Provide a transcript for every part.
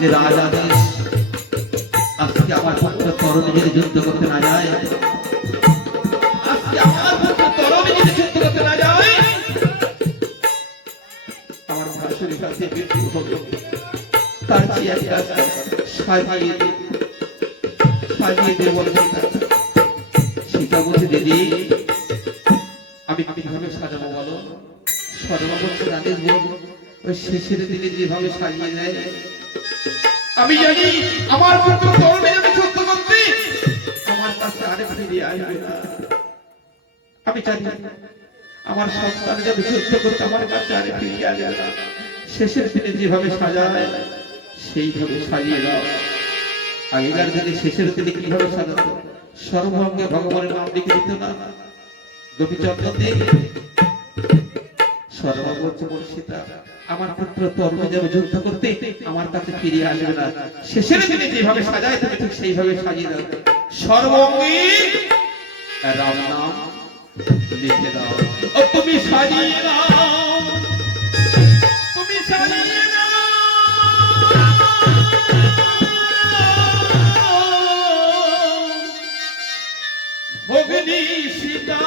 যে রাজা দেশ আজকে আমার পুত্র তরুণী যদি যুদ্ধ করতে না যায়, আজকে আমার পুত্র তরুণী যদি যুদ্ধ করতে না যায়, আমার ভাসুরের কাছে মৃত্যু হবে। তার চেয়ে এক কাজ সাজিয়ে দিয়ে বলছে, সীতা বলছে দিদি আমি কিভাবে সাজাবো বলো? সদমা বলছে রাধেশ বলবো ওই শেষের দিনে যেভাবে সাজিয়ে দেয়, আমি জানি আমার পুত্র তরুণী যাবে যুদ্ধ করতে, আমার কাছে আরে ফিরিয়ে আসবে না। আমি জানি আমার সন্তান যাবে যুদ্ধ করতে, আমার কাছে আরে ফিরিয়ে আসবে না। শেষের দিনে যেভাবে সাজায় সেইভাবে সাজিয়ে দাও। আগেকার দিনে শেষের দিনে কিভাবে সাজাতো? সর্বঙ্গে ভগবানের নাম লিখে দিত না গোপীচন্দ্র দিয়ে। সর্ববচ্চ সীতা আমার পুত্র তরুণী যাবে যুদ্ধ করতে, আমার কাছে ফিরিয়ে আসবে না। শেষের দিনে যেভাবে সাজায় তুমি ঠিক সেইভাবে সাজিয়ে দাও। সর্বঙ্গে রাম নাম লিখে দাও। ও তুমি সাজিয়ে দাও, তুমি সাজিয়ে দাও। ভগিনী সীতা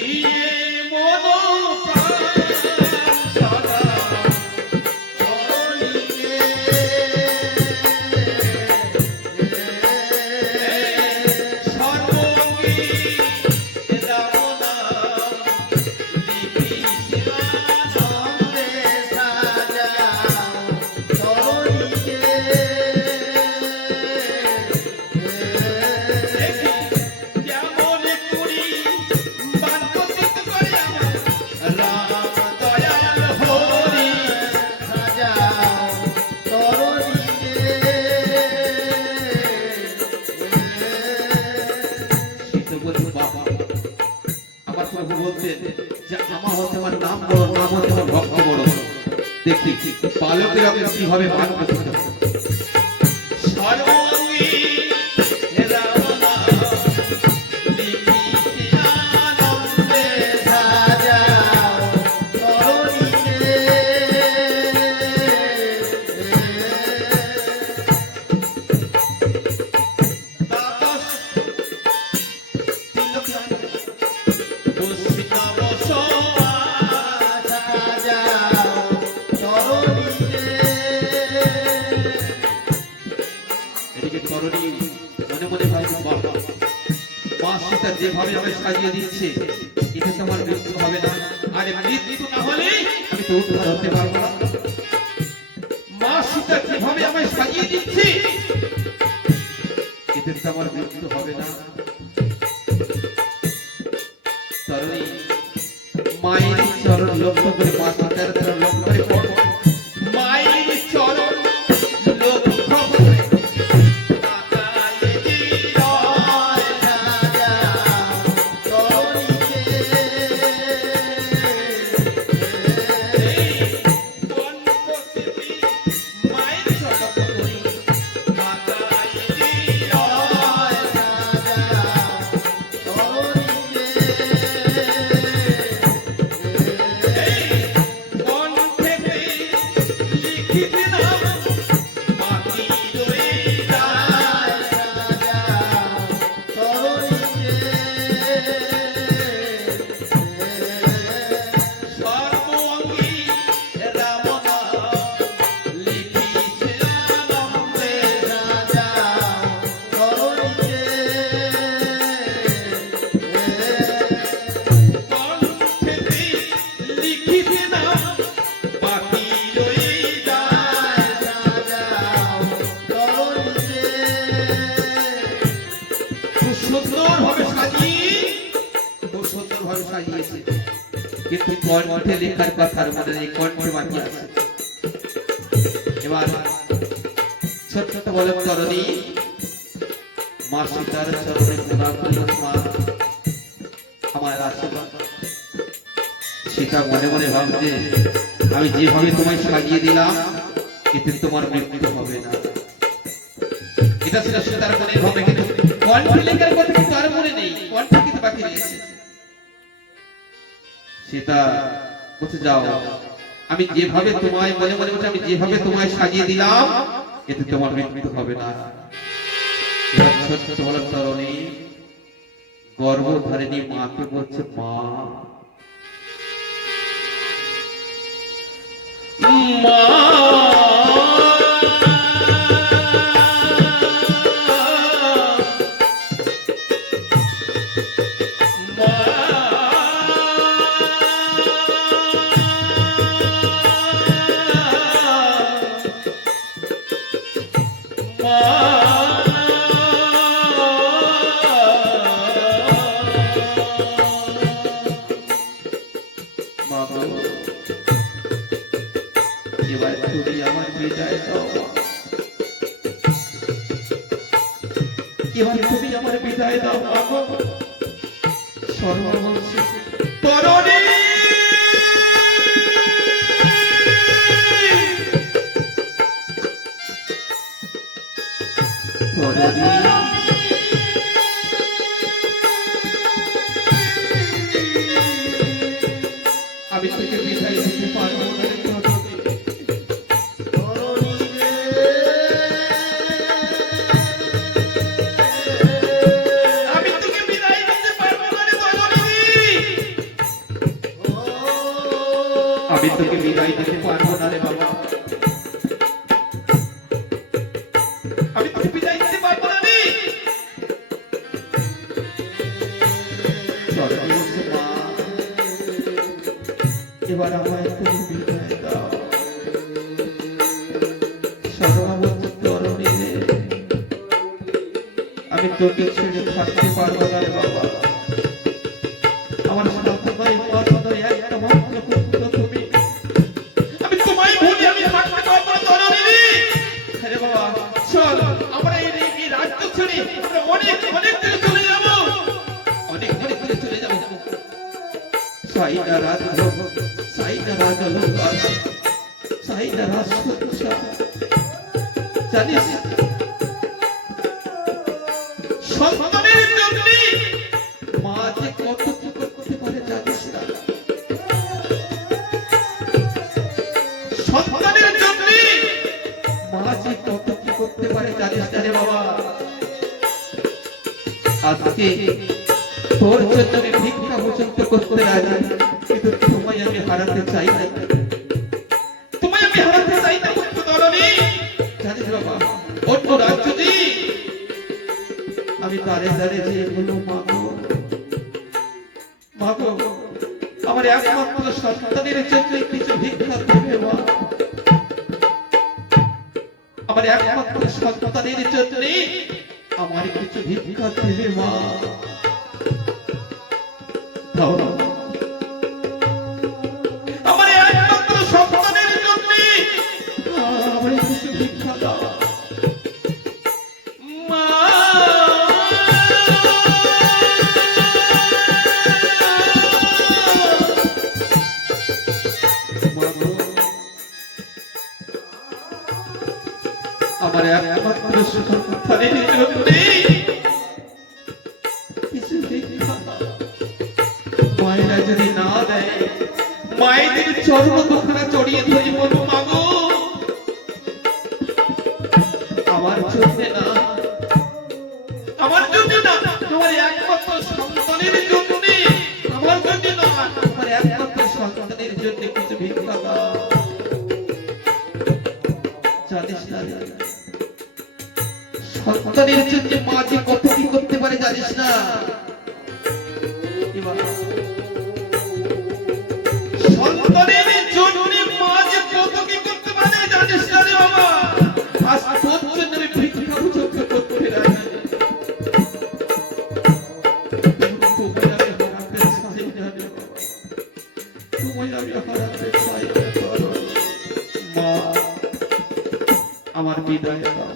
দিয়ে মন দেখি বালকেরা কিভাবে মানবে। সর্বঙ্গী যেভাবে আমি সাজিয়ে দিচ্ছে, এটা তো আমার মৃত্যু হবে না। আরে মৃত্যু না হলে আমি তো উদ্ধার হতে পারবো না। মা সীতা যেভাবে আমি সাজিয়ে দিচ্ছি, এতে তো আমার মৃত্যু হবে না। তরুণী মায়ের চরণ লক্ষ্য করে, মা সীতার চরণ লক্ষ্য করে পড়ো। মায়ের চরণ লক্ষ্য করে কিন্তু কণ্ঠে লেখার কথার মনে নেই, কণ্ঠে বাকি আছে। এবার ছোট ছোট বলে তরুণী মা সীতার চরণে প্রণাম করিল। মা আমার আশীর্বাদ। সীতা মনে মনে ভাবছে আমি যেভাবে তোমায় সাজিয়ে দিলাম, এতে তোমার মৃত্যু হবে না। এটা ছিল সীতার মনে ভাবে, কিন্তু কণ্ঠে লেখার কথা কিন্তু আর মনে নেই, কণ্ঠে কিন্তু বাকি রয়েছে। সীতা বলছে যাও, আমি যেভাবে তোমায় মনে মনে বলছে আমি যেভাবে তোমায় সাজিয়ে দিলাম এতে তোমার মৃত্যু হবে না। এবার ছোট্ট বলার তরণী গর্ভধারিণী মাকে বলছে মা, মা এবার তুমি আমার বিদায় দাও, এবার তুমি আমার বিদায় দাও বাবা। সর্ববংশ তরণী আমি তোকে বিদায় দিতে পারবো না। আমি তোকে বিদায় দিতে পারবো না রে বাবা, আমি তোকে বিদায় দিতে পারবো না রে। এবার আমায় তুমি বিদায় দাও। সর্বভূত তরণী রে, আমি তোকে ছেড়ে থাকতে পারবো না রে বাবা। আমার সন্তান একটা মাত্র পুত্র তুমি, আমি তোমায় ভুলে আমি থাকতে পারবো না তরণী রে। আরে বাবা চল, আমরা এই রাজ্য ছেড়ে আমরা অনেক অনেক দূরে চলে যাব, অনেক অনেক দূরে চলে যাব। সাইদা রাজ সাইদা রাজ লোক সাইদা রাজ জানিস সন্তানের জন্য মা যে কত কি করতে পারে জানিস না। সন্তানের জন্য মা যে কত কি করতে পারে জানিস না রে বাবা। আজকে তোর জন্য আমি ভিক্ষা পর্যন্ত করতে রাজি, কিন্তু তোমায় আমি হারাতে চাই না, তোমায় আমি হারাতে চাই না তরণী। জানিস বাবা অন্য রাজ্যে আমি দাঁড়ে দাঁড়িয়ে যে বলবো মা গো আমার একমাত্র সন্তানের জন্য কিছু ভিক্ষা দেবে মা, আমার একমাত্র সন্তানের জন্য আমার কিছু ভিক্ষা দেবে মা। আমার একমাত্র সন্তানের জন্য আমার কিছু ভিক্ষা দাও মা। আমার একমাত্র সন্তানের জন্য কিছু ভিক্ষা দাও। মায়েরা যদি না দেয়, মায়েদের চরণ দুঃখরা জড়িয়ে ধরি বলবো মাগো আমার জন্য না, আমার জন্য না, আমার একমাত্র সন্তানের জন্য, আমার জন্য না, আমার একমাত্র সন্তানের জন্য কিছু ভিক্ষা দাও। জানিস না সন্তানের জন্য মা যে কত কি করতে পারে জানিস না। সন্তানের জন্য মা যে কত কি করতে পারে জানিস না রে বাবা। আজ তোর জন্য আমি ভিক্ষা পর্যন্ত করতে রাজি, তোমায় আমি হারাতে চাই না মা। আমার বিদায় দাও,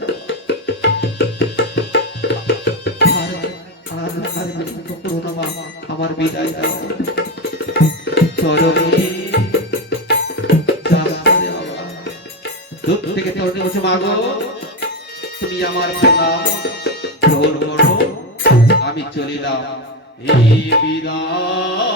আমার বিদায় দাও তরণী। দূর থেকে তরণী বলছে মাগো তুমি আমার প্রণাম গ্রহণ করো, আমি চলিলাম এই বিদায়।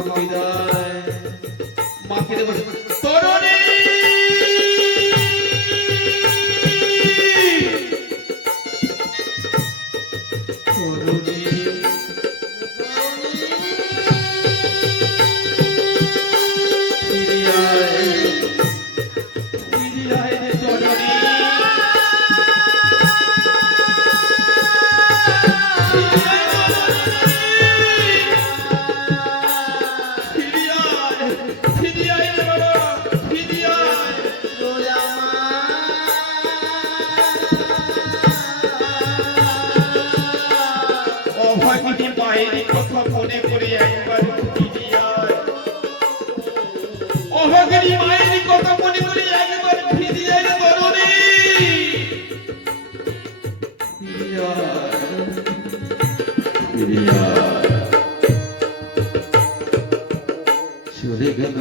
মাকে বিদায়, মাকে দেব তরণী। মায়ের কথা মনে করে একবার ফিরিয়ে আয়, অভাগিনী মায়ের কথা মনে করে একবার ফিরিয়ে আয় তরুণী, ফিরিয়ে আয়, ফিরিয়ে আয়। চলে গেল,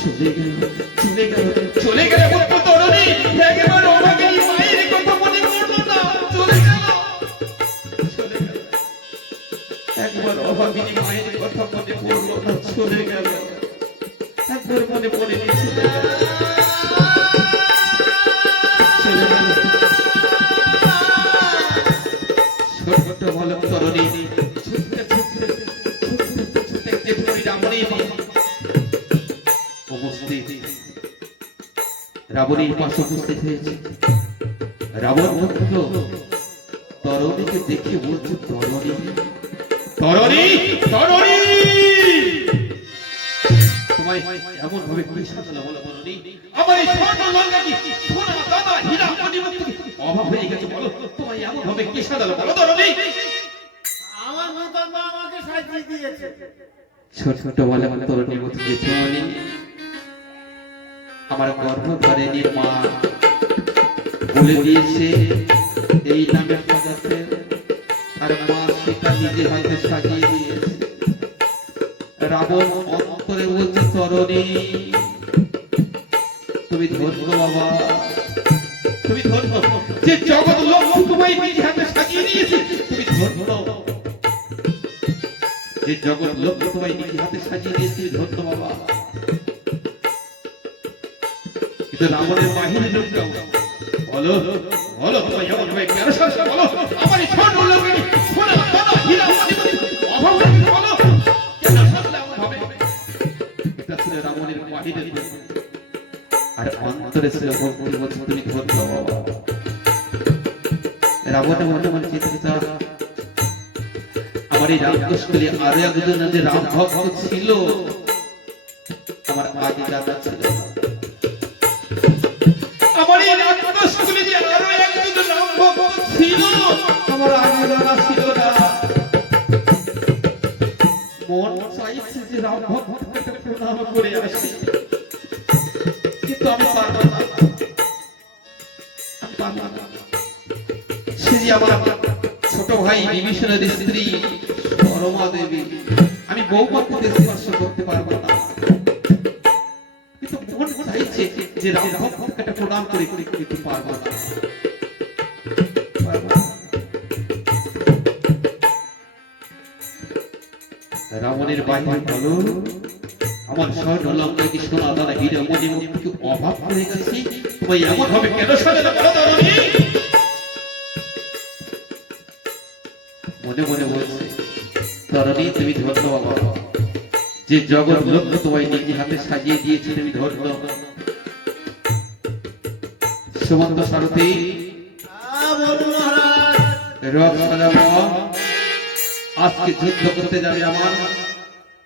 চলে গেল, চলে গেল, চলে গেল তরুণী, একবার অভাগিনী মায়ের কথা মনে করলো না, চলে গেল, চলে গেল। একবার অভাগিনী মায়ের কথা মনে পড়লো না, চলে গেল, একবার মনে পড়েনি, চলে গেল, চলে গেল। ছোট্ট বলক তরুণী ছুটতে ছুটতে ছুটতে ছুটতে যেটুকুনি রাবণীর উপস্থিত, রাবণীর পাশে উপস্থিত হয়েছে। রাবণ ভক্ত তরুণীকে দেখে বলছে, তরুণী, তরুণী, তরুণী, তোমায় এমন ভাবে কি সাজালো বলো তরুণী? আমার এই স্বর্ণ লঙ্কা কি সোনা দানা হীরা মণিমুক্ত অভাব হয়ে গেছে বলো, তোমায় এমন ভাবে কি সাজালো বলো তরুণী? আমার নতুন মা আমাকে সাজিয়ে দিয়েছে। ছোট ছোট বলে তরুণী বলছে, তরুণী, আমার গর্ভধারিণী মা বলে দিয়েছে এই নামে সাজাতে, আর মা সেটা নিজে হয়তো সাজিয়ে দিয়েছে। রাবণ অন্তরে বলছে, তরুণী তুমি ধন্য বাবা, তুমি ধন্য যে জগৎ লোক তোমায় নিজে হাতে সাজিয়ে দিয়েছে, তুমি ধন্য যে জগৎ লোক তোমায় নিজে হাতে সাজিয়ে দিয়েছে, তুমি ধন্য বাবা। কিন্তু রাবণের বাহিনী লোকটাও বলো, বলো তোমায় এমন ভাবে কেন সাজলো বলো? আমার এই স্বর্ণ লঙ্কা কি সোনা দানা হীরা মণিমুক্ত অভাব হয়ে গেছে বলো, কেন সাজলো এমন ভাবে? এটা ছিল রাবণের বাহিনীর লোক, আর অন্তরে ছিল ভক্তি, বলছে তুমি ধন্য বাবা। রাবণের মনে মনে চিন্তা, আমার এই রামকৃষ্ণে আরো একজন যে রাম ভক্ত ছিল আমার আগে জানা ছিল না। আমার এই রামকৃষ্ণে যে আরো একজন রাম ভক্ত ছিল আমার আগে জানা ছিল না। মন চাইছে যে রাম ভক্তকে প্রণাম করে আসি, কিন্তু আমি পারবো না, আমি পারবো না। সে যে আমার ছোট ভাই বিভীষণের স্ত্রী পরমা দেবী, আমি বৌমাকে স্পর্শ করতে পারবো না, কিন্তু মন চাইছে যে রাম ভক্তকে প্রণাম করে, কিন্তু পারবো না, পারবো না। রাবণের বাহিনী বলো, আমার স্বর্ণ লঙ্কা কি সোনা দানা হীরা মণিমুক্ত অভাব হয়ে গেছে, তোমায় এমন ভাবে কেন সাজালো বলো তরুণী? মনে মনে বলছে, তরুণী তুমি ধন্য বাবা, যে জগৎ লোক তোমায় নিজে হাতে সাজিয়ে দিয়েছে, তুমি ধন্য। সুমন্ত সারথী রথ সাজাবো, আজকে যুদ্ধ করতে যাবে আমার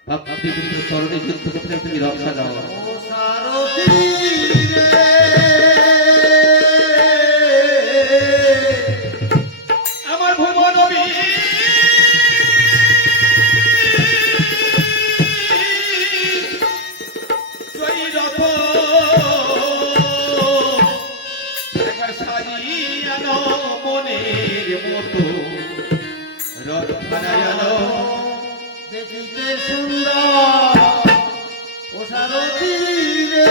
ভাতৃপুত্র তরুণী, যুদ্ধ করতে তুমি রথ সাজাও। আমার ভুবন একবার সাজিয়ে আনো মনের মতো, রথ বানায়ালো দেখিতে সুন্দর ও সারথী রে,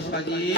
সাজিয়ে